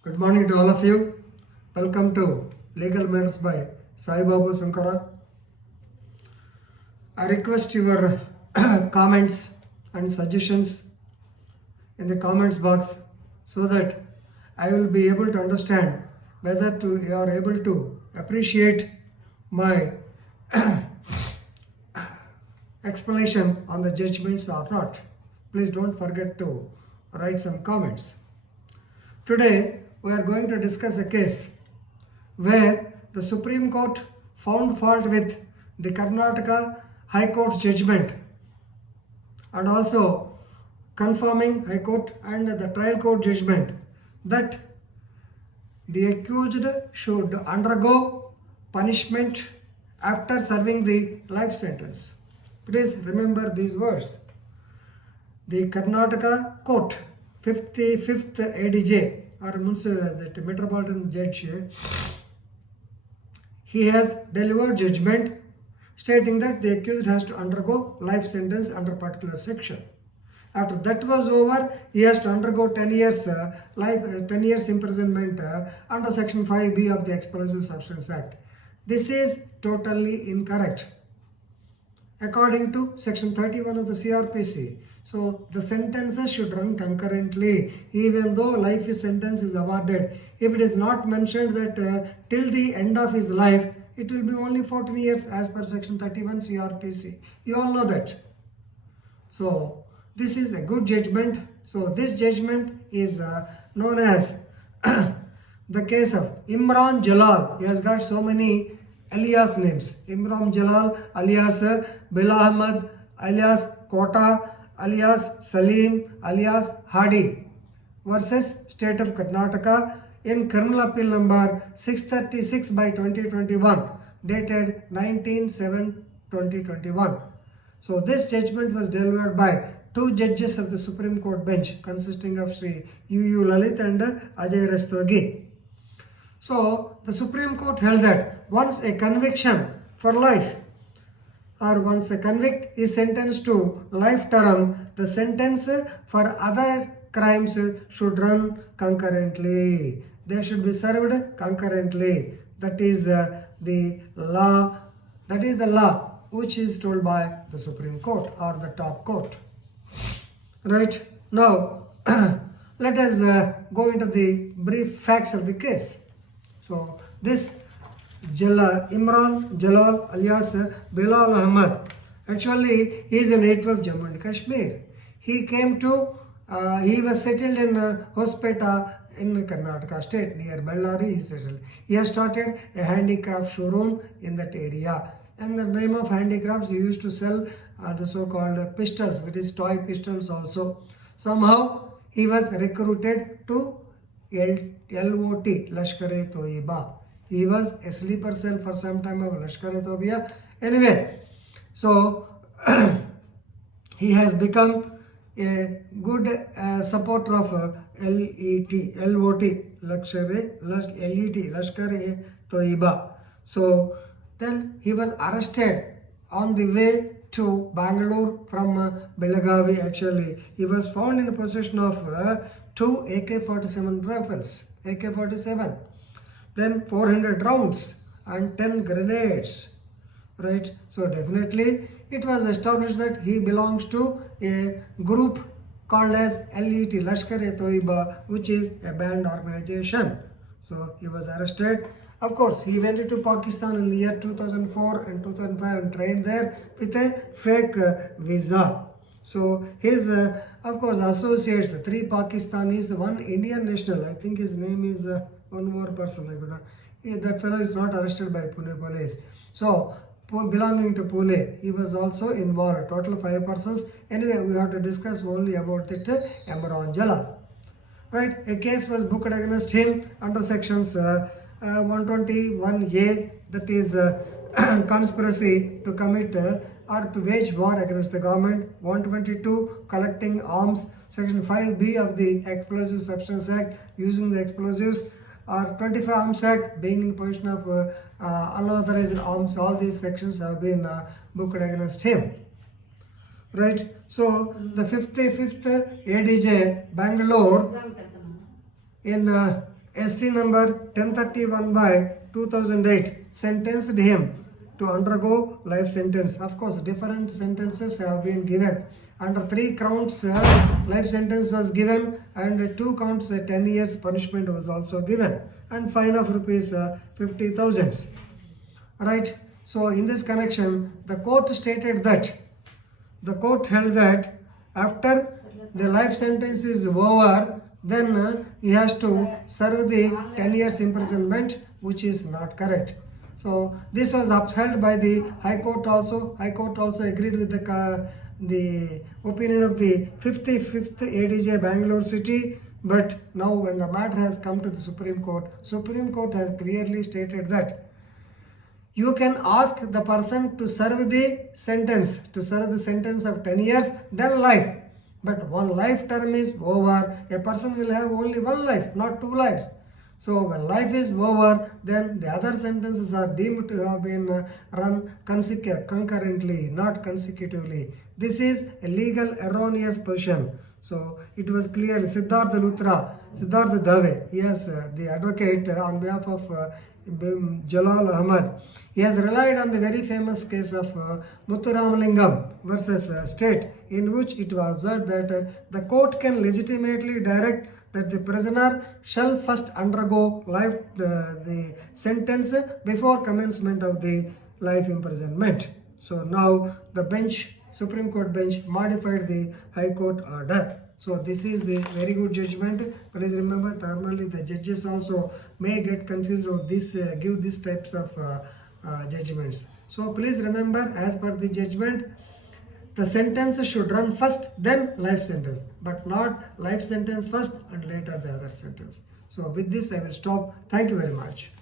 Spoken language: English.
Good morning to all of you. Welcome to Legal Matters by Sai Babu Sankara. I request your comments and suggestions in the comments box so that I will be able to understand whether you are able to appreciate my explanation on the judgments or not. Please don't forget to write some comments. Today we are going to discuss a case where the Supreme Court found fault with the Karnataka High Court's judgment and also confirming High Court and the trial court judgment that the accused should undergo punishment after serving the life sentence. Please remember these words. The Karnataka Court, 55th ADJ or the Metropolitan Judge, he has delivered judgment stating that the accused has to undergo life sentence under particular section. After that was over, he has to undergo 10 years 10 years imprisonment under section 5B of the Explosive Substance Act. This is totally incorrect according to section 31 of the CRPC. So the sentences should run concurrently, even though life sentence is awarded. If it is not mentioned that till the end of his life, it will be only 14 years as per section 31 CRPC. You all know that. So this is a good judgment. So this judgment is known as the case of Imran Jalal. He has got so many alias names. Imran Jalal alias Bilal Ahmad alias Kota alias Salim alias Hadi versus State of Karnataka in Criminal Appeal number 636 by 2021 dated 19/7/2021. So this judgment was delivered by two judges of the Supreme Court bench consisting of Sri U. Lalit and Ajay Rastogi. So the Supreme Court held that once a conviction for life or once a convict is sentenced to life term, the sentence for other crimes should run concurrently. They should be served concurrently. That is the law. That is the law which is told by the Supreme Court or the top court. Right now, let us go into the brief facts of the case. So this Imran Jalal alias Bilal Ahmad, actually he is a native of Jammu and Kashmir. He was settled in Hospeta in Karnataka state near Bellary. He settled. He has started a handicraft showroom in that area. And the name of handicrafts, he used to sell the so-called pistols, that is toy pistols also. Somehow he was recruited to LOT, Lashkar-e-Toiba. He was a sleeper cell for some time of Lashkar-e-Toiba. Anyway, so he has become a good supporter of LOT, Lashkar-e-Toiba. So then he was arrested on the way to Bangalore from Belagavi. Actually, he was found in possession of two AK-47 rifles, AK-47. Then 400 rounds and 10 grenades, right? So definitely it was established that he belongs to a group called as LET, Lashkar-e-Toiba, which is a banned organization. So he was arrested. Of course, he went to Pakistan in the year 2004 and 2005 and trained there with a fake visa. So his, of course, associates, 3 Pakistanis, 1 Indian national, I think his name is one more person. That fellow is not arrested by Pune police. So belonging to Pune, he was also involved. Total 5 persons. Anyway, we have to discuss only about it, Imran Jalal. Right? A case was booked against him under sections 121A, that is conspiracy to commit or to wage war against the government. 122, collecting arms. Section 5B of the Explosive Substance Act, using the explosives. Or 25 Arms Act, being in possession of unauthorized arms. All these sections have been booked against him. Right? So the 55th ADJ Bangalore in SC number 1031 by 2008 sentenced him to undergo life sentence. Of course, different sentences have been given. Under 3 counts, life sentence was given, and 2 counts, 10 years punishment was also given, and fine of rupees 50,000. Right. So in this connection, the court stated that the court held that after the life sentence is over, then he has to serve the 10 years imprisonment, which is not correct. So this was upheld by the High Court also. High Court also agreed with the opinion of the 55th ADJ Bangalore City. But now when the matter has come to the Supreme Court has clearly stated that you can ask the person to serve the sentence of 10 years, then life. But one life term is over, a person will have only one life, not 2 lives. So when life is over, then the other sentences are deemed to have been run concurrently, not consecutively. This is a legal erroneous position. So it was clear. Siddharth Dave, yes, the advocate on behalf of Jalal Ahmad, he has relied on the very famous case of Muthuramalingam versus State, in which it was observed that the court can legitimately direct that the prisoner shall first undergo the sentence before commencement of the life imprisonment. So now the Supreme Court bench modified the High Court order. So this is the very good judgment. Please remember, normally the judges also may get confused or give these types of judgments. So please remember, as per the judgment, the sentence should run first, then life sentence, but not life sentence first and later the other sentence. So with this I will stop. Thank you very much.